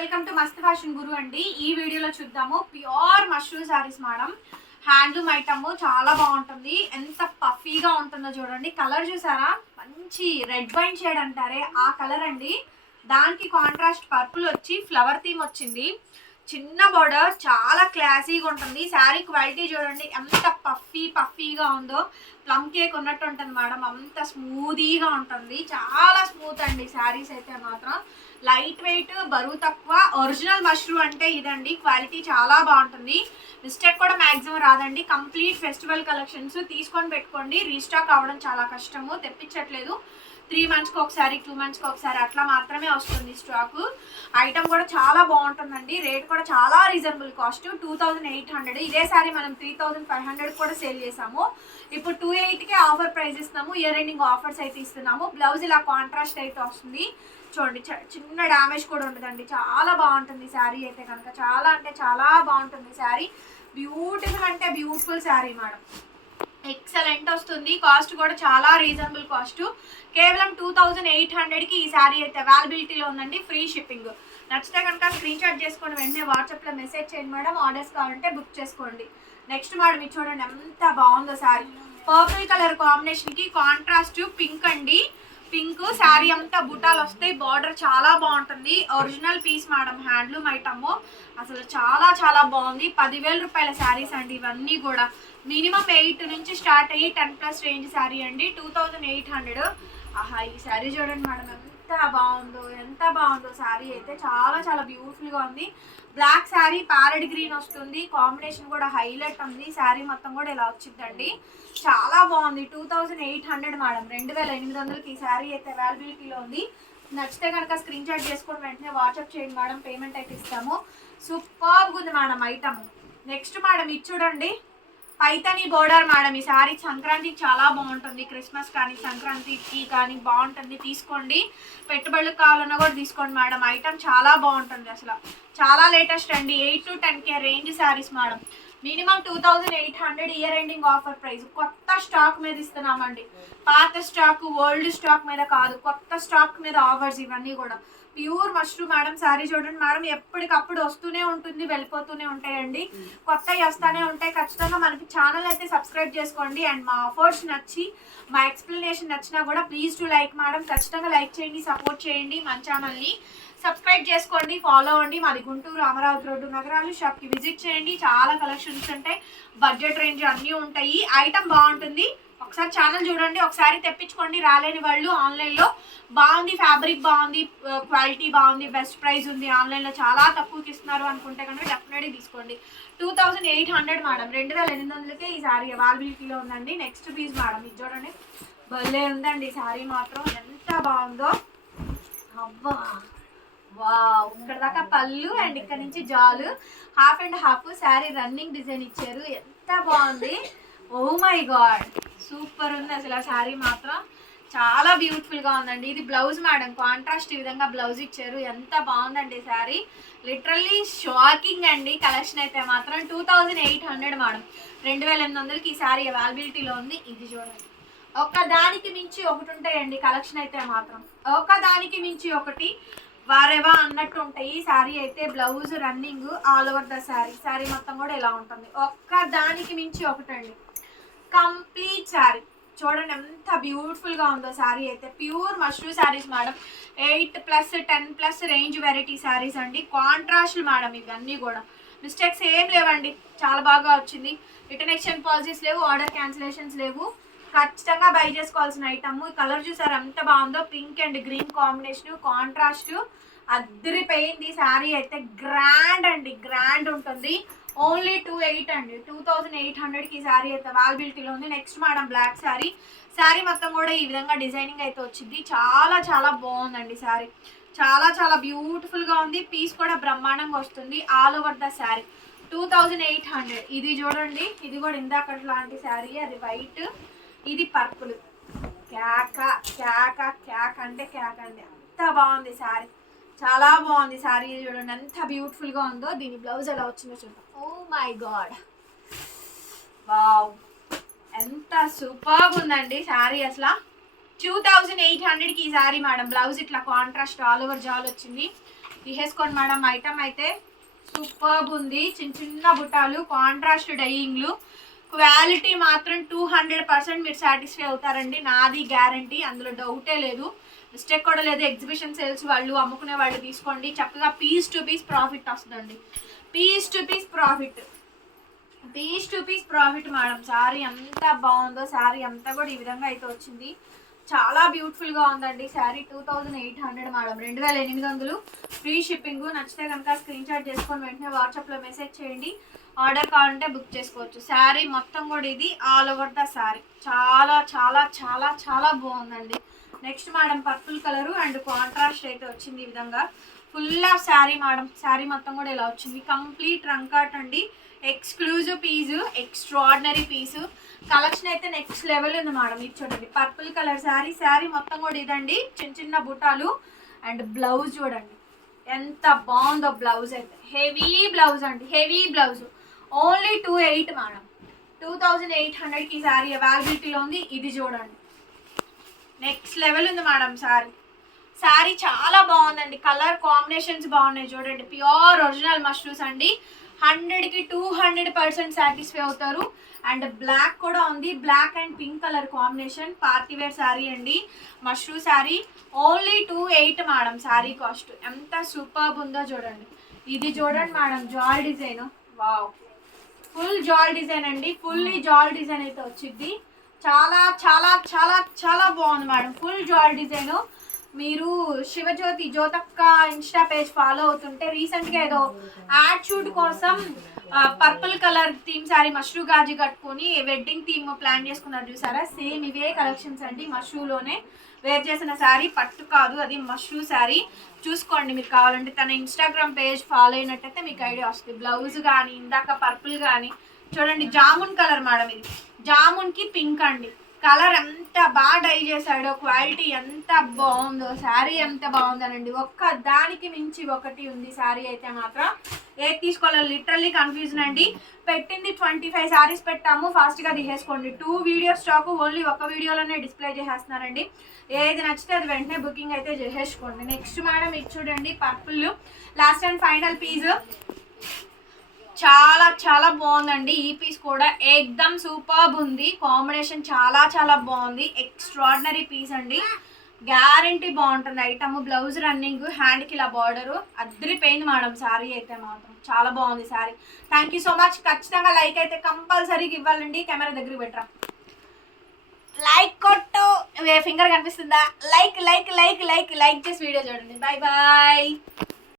Welcome to Mast fashion Guru అండి. ఈ వీడియోలో చూద్దాము. Pure mushroom saris madam. Handloom item చాలా బాగుంటుంది. ఎంత పఫీగా ఉంటుందో చూడండి. కలర్ చూసారా? మంచి రెడ్ వైన్ షేడ్ అంటారే ఆ కలర్ అండి. దానికి కాంట్రాస్ట్ పర్పుల్ వచ్చి ఫ్లవర్ థీమ్ వచ్చింది. చిన్న బోర్డర్ చాలా క్లాసీగా ఉంటుంది. శారీ క్వాలిటీ చూడండి. ఎంత పఫీ పఫీగా ఉందో. ప్లమ్ కేక్ ఉన్నట్టు ఉంటుంది మేడం. అంత స్మూదీగా ఉంటుంది. చాలా స్మూత్ అండి. శారీస్ అయితే మాత్రం లైట్ వెయిట్ బరువు తక్కువ ఒరిజినల్ మష్రూమ్ అంటే ఇదండి. క్వాలిటీ చాలా బాగుంటుంది. మిస్టేక్ కూడా మ్యాక్సిమం రాదండి. కంప్లీట్ ఫెస్టివల్ కలెక్షన్స్ తీసుకొని పెట్టుకోండి. రీస్టాక్ అవ్వడం చాలా కష్టము. తెప్పించట్లేదు. త్రీ మంత్స్కి ఒకసారి టూ మంత్స్కి ఒకసారి అట్లా మాత్రమే వస్తుంది స్టాక్. ఐటమ్ కూడా చాలా బాగుంటుందండి. రేట్ కూడా చాలా reasonable cost. Two thousand eight hundred. ఇదేసారి మనం త్రీ థౌజండ్ ఫైవ్ హండ్రెడ్ కూడా సేల్ చేసాము ఇప్పుడు టూ ఎయిట్కి ఆఫర్ ప్రైస్ ఇస్తున్నాము. ఇయర్ ఎండింగ్ ఆఫర్స్ అయితే ఇస్తున్నాము. బ్లౌజ్ ఇలా కాంట్రాస్ట్ అయితే వస్తుంది. చూడండి చ- చిన్న డ్యామేజ్ కూడా ఉండదండి. చాలా బాగుంటుంది శారీ అయితే కనుక. చాలా అంటే చాలా బాగుంటుంది శారీ బ్యూటిఫుల్ అంటే బ్యూటిఫుల్ శారీ మేడం. ఎక్సలెంట్ వస్తుంది. కాస్ట్ కూడా చాలా రీజనబుల్ కాస్ట్ కేవలం టూ థౌజండ్ ఎయిట్ హండ్రెడ్కి ఈ శారీ అయితే అవైలబిలిటీలో ఉందండి. ఫ్రీ షిప్పింగ్ నచ్చితే కనుక స్క్రీన్ షాట్ చేసుకోండి వెంటనే వాట్సాప్లో మెసేజ్ చేయండి మేడం ఆర్డర్స్ కావాలంటే బుక్ చేసుకోండి. నెక్స్ట్ మేడం ఇది చూడండి. ఎంత బాగుందో శారీ పర్పుల్ కలర్ కాంబినేషన్కి కాంట్రాస్ట్ పింక్ అండి. పింక్ శారీ అంతా బుటాలు వస్తాయి బార్డర్ చాలా బాగుంటుంది. Original piece madam handloom item అసలు చాలా చాలా బాగుంది. పదివేల రూపాయల శారీస్ అండి ఇవన్నీ కూడా. మినిమం ఎయిట్ నుంచి స్టార్ట్ అయ్యి టెన్ ప్లస్ రేంజ్ శారీ అండి. టూ థౌజండ్ ఎయిట్ హండ్రెడ్ ఆహా ఈ శారీ చూడండి మేడం ఎంత బాగుందో ఎంత బాగుందో శారీ అయితే చాలా చాలా బ్యూటిఫుల్గా ఉంది. బ్లాక్ శారీ ప్యారెడ్ గ్రీన్ వస్తుంది. కాంబినేషన్ కూడా హైలైట్ ఉంది. శారీ మొత్తం కూడా ఇలా వచ్చిందండి. చాలా బాగుంది. Two thousand eight hundred madam రెండు వేల ఎనిమిది వందలకి ఈ శారీ అయితే అవైలబిలిటీలో ఉంది. నచ్చితే కనుక స్క్రీన్ షాట్ చేసుకొని వెంటనే వాట్సాప్ చేయండి మేడం పేమెంట్ అయితే ఇస్తాము. సూపర్గా ఉంది మేడం ఐటమ్ నెక్స్ట్ మేడం ఇది చూడండి. పైతని బోర్డర్ మేడం ఈ శారీ సంక్రాంతికి చాలా బాగుంటుంది. క్రిస్మస్ కానీ సంక్రాంతికి కానీ బాగుంటుంది. తీసుకోండి. పెట్టుబడులకు కావాలన్నా కూడా తీసుకోండి మేడం. ఐటమ్ చాలా బాగుంటుంది అసలు. చాలా లేటెస్ట్ అండి. Eight to ten K range saris madam. Minimum two thousand eight hundred year ending offer price. కొత్త స్టాక్ మీద ఇస్తున్నామండి. పాత స్టాక్ ఓల్డ్ స్టాక్ మీద కాదు. కొత్త స్టాక్ మీద ఆఫర్స్ ఇవన్నీ కూడా. ప్యూర్ మష్రూమ్ మేడం శారీ చూడండి మేడం ఎప్పటికప్పుడు వస్తూనే ఉంటుంది వెళ్ళిపోతూనే ఉంటాయండి. కొత్తవి వస్తూనే ఉంటాయి. ఖచ్చితంగా మనకి ఛానల్ అయితే సబ్స్క్రైబ్ చేసుకోండి. అండ్ మా ఆఫర్స్ నచ్చి మా ఎక్స్ప్లెనేషన్ నచ్చినా కూడా ప్లీజ్ టు లైక్ మేడం. ఖచ్చితంగా లైక్ చేయండి సపోర్ట్ చేయండి మన ఛానల్ని. సబ్స్క్రైబ్ చేసుకోండి ఫాలో అవ్వండి. మాది గుంటూరు అమరావతి రోడ్డు నగరాలు. షాప్కి విజిట్ చేయండి. చాలా కలెక్షన్స్ ఉంటాయి. బడ్జెట్ రేంజ్ అన్నీ ఉంటాయి. ఐటమ్ బాగుంటుంది. ఒకసారి ఛానల్ చూడండి ఒకసారి తెప్పించుకోండి. రాలేని వాళ్ళు ఆన్లైన్లో బాగుంది ఫ్యాబ్రిక్ బాగుంది క్వాలిటీ బాగుంది బెస్ట్ ప్రైస్ ఉంది. ఆన్లైన్లో చాలా తక్కువకి ఇస్తున్నారు అనుకుంటే కనుక డెఫినెట్గా తీసుకోండి. Two thousand eight hundred madam రెండు వేల ఎనిమిది వందలకే ఈ సారీ అవైలబిలిటీలో ఉందండి. నెక్స్ట్ పీస్ మేడం ఇది చూడండి. భలే ఉందండి ఈ సారీ మాత్రం. ఎంత బాగుందో. అబ్బా! వావ్! ఇక్కడ దాకా పళ్ళు అండ్ ఇక్కడ నుంచి జాలు. Half and half sari running design ఇచ్చారు. ఎంత బాగుంది. ఓ మై గాడ్ సూపర్ ఉంది అసలు ఆ శారీ మాత్రం. చాలా బ్యూటిఫుల్గా ఉందండి. ఇది బ్లౌజ్ మేడం కాంట్రాస్ట్ ఈ విధంగా బ్లౌజ్ ఇచ్చారు. ఎంత బాగుందండి శారీ. లిటరల్లీ షాకింగ్ అండి. కలెక్షన్ అయితే మాత్రం two thousand eight hundred madam రెండు వేల ఎనిమిది వందలకి ఈ శారీ అవైలబిలిటీలో ఉంది. ఇది చూడండి. ఒక్క దానికి మించి ఒకటి ఉంటాయండి కలెక్షన్ అయితే మాత్రం. ఒక్క దానికి మించి ఒకటి వారేవా అన్నట్టు ఉంటాయి. శారీ అయితే blouse running all over the sari. Sari మొత్తం కూడా ఇలా ఉంటుంది. ఒక్క దానికి మించి ఒకటండి. కంప్లీట్ శారీ. చూడండి ఎంత బ్యూటిఫుల్గా ఉందో శారీ అయితే. Pure mashru saris madam. Eight plus ten plus range variety saris అండి. కాంట్రాస్ట్లు మేడం ఇవన్నీ కూడా. మిస్టేక్స్ ఏం లేవండి. చాలా బాగా వచ్చింది. రిటర్న్ ఎక్స్చేంజ్ పాలసీస్ లేవు ఆర్డర్ క్యాన్సిలేషన్స్ లేవు. ఖచ్చితంగా బై చేసుకోవాల్సిన ఐటమ్ కలర్ చూసారు ఎంత బాగుందో? Pink and green combination contrast అద్దరిపోయింది శారీ అయితే గ్రాండ్ అండి. గ్రాండ్ ఉంటుంది. ఓన్లీ టూ ఎయిట్ అండి. టూ థౌజండ్ ఎయిట్ హండ్రెడ్కి శారీ అయితే అవైలబిలిటీలో ఉంది. Next madam black sari sari మొత్తం కూడా ఈ విధంగా డిజైనింగ్ అయితే వచ్చింది. చాలా చాలా బాగుందండి శారీ చాలా చాలా బ్యూటిఫుల్గా ఉంది. పీస్ కూడా బ్రహ్మాండంగా వస్తుంది. All over the sari two thousand eight hundred ఇది చూడండి. ఇది కూడా ఇందాక లాంటి శారీ అది వైట్ ఇది పర్పుల్ క్యాక క్యాక క్యాక్ అంటే క్యాక్ అండి. అంత బాగుంది శారీ చాలా బాగుంది శారీ చూడండి. ఎంత బ్యూటిఫుల్గా ఉందో. దీని బ్లౌజ్ ఎలా వచ్చిందో చూద్దాం. ఓ మై గాడ్ వావ్ ఎంత సూపర్ ఉందండి శారీ అసలు. టూ థౌజండ్ ఎయిట్ హండ్రెడ్కి ఈ శారీ మేడం. బ్లౌజ్ ఇట్లా కాంట్రాస్ట్ ఆల్ ఓవర్ జాల్ వచ్చింది. తీసేసుకోండి మేడం. ఐటమ్ అయితే సూపర్బ్ ఉంది. చిన్న చిన్న బుట్టాలు కాంట్రాస్ట్ డైయింగ్లు క్వాలిటీ మాత్రం టూ హండ్రెడ్ పర్సెంట్ మీరు సాటిస్ఫై అవుతారండి. నాది గ్యారంటీ అందులో డౌటే లేదు. మిస్టేక్ కూడా లేదు. ఎగ్జిబిషన్ సేల్స్ వాళ్ళు అమ్ముకునే వాళ్ళు తీసుకోండి. చక్కగా పీస్ టు పీస్ ప్రాఫిట్ వస్తుందండి. Piece to piece profit piece to piece profit madam sari ఎంత బాగుందో శారీ అంతా కూడా ఈ విధంగా అయితే వచ్చింది. చాలా బ్యూటిఫుల్గా ఉందండి. Sari two thousand eight hundred madam రెండు వేల ఎనిమిది వందలు. ఫ్రీ షిప్పింగ్ నచ్చితే కనుక స్క్రీన్ షాట్ చేసుకొని వెంటనే వాట్సాప్లో మెసేజ్ చేయండి. ఆర్డర్ కావాలంటే బుక్ చేసుకోవచ్చు. శారీ మొత్తం కూడా ఇది ఆల్ ఓవర్ ద శారీ చాలా చాలా చాలా చాలా బాగుందండి. Next madam purple colour and contrast అయితే వచ్చింది ఈ విధంగా. Full of sari madam sari మొత్తం కూడా ఇలా వచ్చింది. కంప్లీట్ రంకాట్ అండి. Exclusive piece extraordinary piece collection అయితే నెక్స్ట్ లెవెల్ ఉంది మేడం ఇది చూడండి. పర్పుల్ కలర్ శారీ శారీ మొత్తం కూడా ఇదండి. చిన్న చిన్న బుటాలు అండ్ బ్లౌజ్ చూడండి. ఎంత బాగుందో బ్లౌజ్ అయితే. హెవీ బ్లౌజ్ అండి. Heavy blouse only two eight madam two thousand eight హండ్రెడ్కి శారీ అవైలబిలిటీలో ఉంది. ఇది చూడండి. నెక్స్ట్ లెవెల్ ఉంది మేడం శారీ శారీ చాలా బాగుందండి. కలర్ కాంబినేషన్స్ బాగున్నాయి చూడండి. ప్యూర్ ఒరిజినల్ మష్రూమ్స్ అండి. హండ్రెడ్కి టూ హండ్రెడ్ పర్సెంట్ సాటిస్ఫై అవుతారు. అండ్ బ్లాక్ కూడా ఉంది. Black and pink colour combination partywear sari అండి. Mashru sari only two eight madam sari cost ఎంత సూపర్బ్ ఉందో చూడండి. ఇది చూడండి మేడం జాల్ డిజైన్ వావ్ ఫుల్ జాల్ డిజైన్ అండి. ఫుల్లీ జాల్ డిజైన్ అయితే వచ్చింది. చాలా చాలా చాలా చాలా బాగుంది మేడం. ఫుల్ జాల్ డిజైన్ మీరు Shivajyothi Jyothakka insta page follow అవుతుంటే రీసెంట్గా ఏదో యాడ్ షూట్ కోసం పర్పుల్ కలర్ థీమ్ సారీ మష్రూ గాజు కట్టుకొని వెడ్డింగ్ థీమ్ ప్లాన్ చేసుకున్నారు చూసారా? సేమ్ ఇవే కలెక్షన్స్ అండి మష్రూలోనే. వేర్ చేసిన శారీ పట్టు కాదు అది మష్రూ శారీ చూసుకోండి మీరు కావాలంటే తన ఇన్స్టాగ్రామ్ పేజ్ ఫాలో అయినట్టయితే మీకు ఐడియా వస్తుంది. బ్లౌజ్ కానీ ఇందాక పర్పుల్ కానీ చూడండి జామున్ కలర్ మేడం ఇది. జామున్కి పింక్ అండి. కలర్ ఎంత బాగా డై చేశాడో క్వాలిటీ ఎంత బాగుందో శారీ ఎంత బాగుందనండి. ఒక్క దానికి మించి ఒకటి ఉంది శారీ అయితే మాత్రం. ఏది తీసుకోవాలో లిటరల్లీ కన్ఫ్యూజన్ అండి. పెట్టింది ట్వంటీ ఫైవ్ శారీస్ పెట్టాము ఫాస్ట్గా తీసేసుకోండి. టూ వీడియో స్టాక్ ఓన్లీ ఒక వీడియోలోనే డిస్ప్లే చేసేస్తున్నారండి. ఏది నచ్చితే అది వెంటనే బుకింగ్ అయితే చేసేసుకోండి. నెక్స్ట్ మేడం ఇది చూడండి purple last and final piece చాలా చాలా బాగుందండి. ఈ పీస్ కూడా ఎక్దమ్ సూపర్బ్ ఉంది. కాంబినేషన్ చాలా చాలా బాగుంది. ఎక్స్ట్రాడినరీ పీస్ అండి. గ్యారంటీ బాగుంటుంది. ఐటమ్ బ్లౌజ్ రన్నింగ్ హ్యాండ్కి ఇలా బార్డరు అద్దరిపోయింది మేడం శారీ అయితే మాత్రం. చాలా బాగుంది sari thank you so much ఖచ్చితంగా లైక్ అయితే కంపల్సరీగా ఇవ్వాలండి. కెమెరా దగ్గర పెట్టరా. లైక్ కొట్టు. ఫింగర్ కనిపిస్తుందా? Like like like like like చేసి వీడియో చూడండి. Bye bye